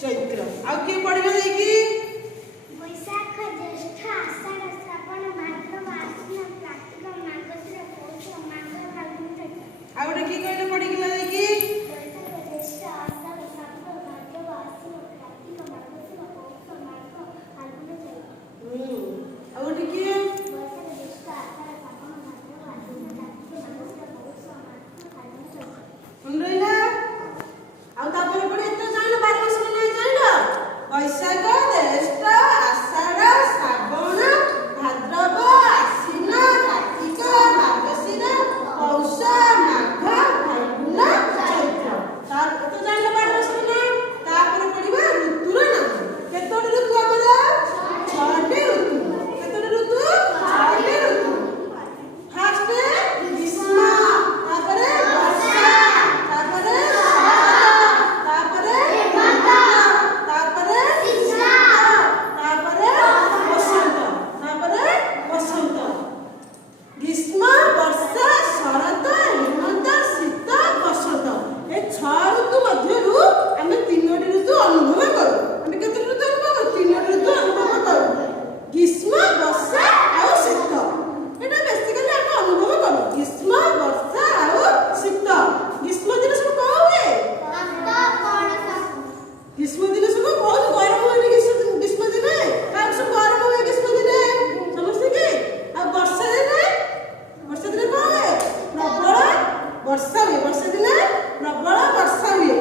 चैत्र आउ किए पढ़िले देखी बैशाख ज्येष्ठ आषाढ़ श्रावण भाद्रव आश्विन कार्तिक मार्गशीर पौष माघ फाल्गुन चैत्र आउ गोटे की कहले पढ़िले देखी बैशाख ज्येष्ठ आषाढ़ श्रावण भाद्रव आश्विन कार्तिक मार्गशीर पौष माघ फाल्गुन चैत्र आउ गोटे की बैशाख ज्येष्ठ आषाढ़ श्रावण भाद्रव आश्विन कार्तिक मार्गशीर पौष माघ फाल्गुन चैत्र सुन रहिला आउ तापर पढ़े तो जानो 12 मास नहीं जानो बैशाख ज्येष्ठ आषाढ़ श्रावण भाद्रव आश्विन कार्तिक मार्गशीर पौष माघ फाल्गुन चैत्र तार तो जानो 12 मास नहीं तापर पढ़िबा ऋतुर नाम केतोटी ऋतु हमर 6टी ऋतु केतोटी ऋतु 6टी ऋतु फास्ट ग्रीष्म तापर वर्षा तापर ग्रीष्म वर्षा शरत हेमंत शीत बसंत ए 6 ऋतु मध्यरु आमे 3टी ऋतु अनुभव करू आमे केते ऋतु अनुभव करू 3टी ऋतु अनुभव करू ग्रीष्म वर्षा आ शीत एटा बेसिकली आमे अनुभव करू ग्रीष्म वर्षा आ शीत ग्रीष्म दिन सब को हुए ग्रीष्म दिन सब बहुत गरम हुए ग्रीष्म दिन का सब गरम हुए ग्रीष्म दिन समझते कि आ वर्षा दिन को हुए प्रबल वर्षा हुए वर्षा दिन प्रबल वर्षा हुए